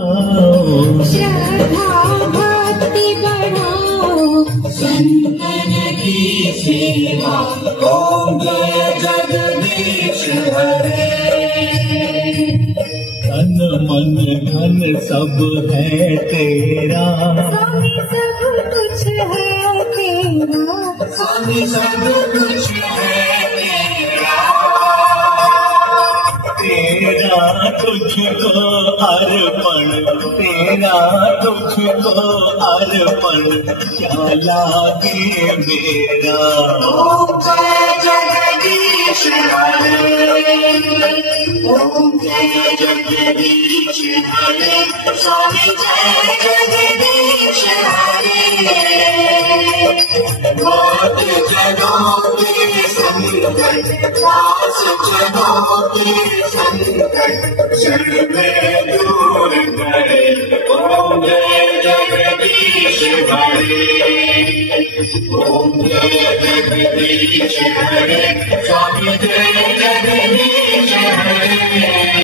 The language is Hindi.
श्रद्धा भक्ति बढ़ाओ, संतन की सेवा। ओम जय जगदीश हरे। तन मन धन सब है तेरा, स्वामी सब कुछ है तेरा, स्वामी सब कुछ है तेरा। तेरा तुझको अर्पण, तेरा तुझको अर्पण, क्या लागे मेरा। ओम जय जगदीश हरे। ओम जय जगदीश हरे। स्वामी जय जगदीश हरे। बहुत जनों के संकट, दास जनों के संकट, क्षण में दूर करे। ओम जय जगदीश हरे। ओम जय जगदीश हरे।